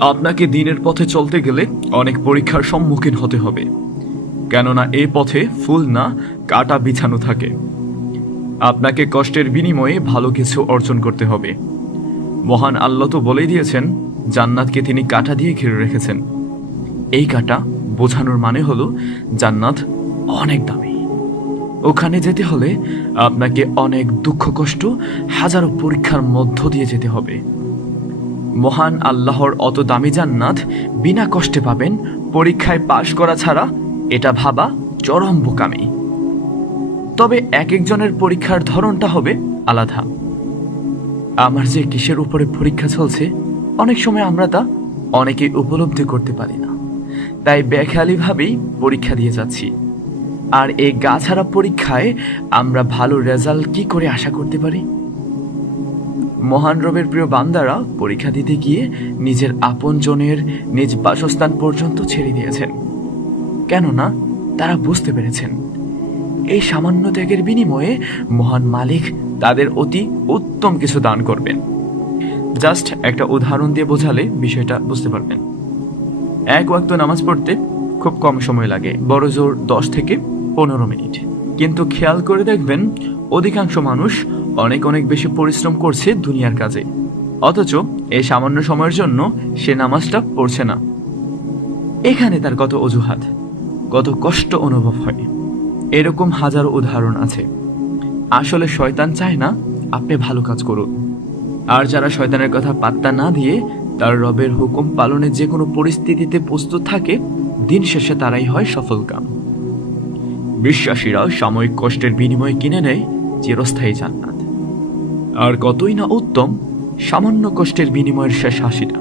আপনাকে দিনের পথে চলতে গেলে অনেক পরীক্ষার সম্মুখীন হতে হবে, কেননা এই পথে ফুল না কাটা বিছানো থাকে। আপনাকে কষ্টের বিনিময়ে ভালো কিছু অর্জন করতে হবে। মহান আল্লাহ তো বলেই দিয়েছেন, জান্নাতকে তিনি কাঁটা দিয়ে ঘিরে রেখেছেন। এই কাঁটা বোঝানোর মানে হলো জান্নাত অনেক দামি। ওখানে যেতে হলে আপনাকে অনেক দুঃখ কষ্ট, হাজারো পরীক্ষার মধ্য দিয়ে যেতে হবে। মহান আল্লাহর অত দামি জান্নাত বিনা কষ্টে পাবেন পরীক্ষায় পাশ করা ছাড়া, এটা ভাবা চরম বোকামি। তবে এক একজনের পরীক্ষার ধরনটা হবে আলাদা। আমার যে কিসের উপরে পরীক্ষা চলছে, অনেক সময় আমরা তা অনেকেই উপলব্ধি করতে পারি না, তাই বেখেয়ালিভাবেই পরীক্ষা দিয়ে যাচ্ছি। আর এই গা ছাড়া পরীক্ষায় আমরা ভালো রেজাল্ট কি করে আশা করতে পারি? মহান রবের প্রিয় বান্দারা পরীক্ষা দিতে গিয়ে নিজের আপনজনের নিজ বাসস্থান পর্যন্ত ছেড়ে দিয়েছেন, কেননা তারা বুঝতে পেরেছেন এই সামান্য ত্যাগের বিনিময়ে মহান মালিক তাদের অতি উত্তম কিছু দান করবেন। জাস্ট একটা উদাহরণ দিয়ে বোঝালে বিষয়টা বুঝতে পারবেন। এক ওয়াক্ত নামাজ পড়তে খুব কম সময় লাগে, বড় জোর 10 থেকে 15 মিনিট। কিন্তু খেয়াল করে দেখবেন অধিকাংশ মানুষ অনেক অনেক বেশি পরিশ্রম করছে দুনিয়ার কাজে, অথচ এই সামান্য সময়ের জন্য সে নামাজটা পড়ছে না। এখানে তার কত অজুহাত, কত কষ্ট অনুভব হয়। এরকম হাজারো উদাহরণ আছে। আসলে শয়তান চায় না আপনি ভালো কাজ করুন, আর যারা শয়তানের কথা পাত্তা না দিয়ে তার রবের হুকুম পালনে যে কোনো পরিস্থিতিতে প্রস্তুত থাকে, দিন শেষে তারাই হয় সফলকাম। বিশ্বাসীরা সাময়িক কষ্টের বিনিময়ে কিনে নেয় চিরস্থায়ী জান্নাত। আর কতই না উত্তম সামান্য কষ্টের বিনিময়ের শেষ হাসিটা।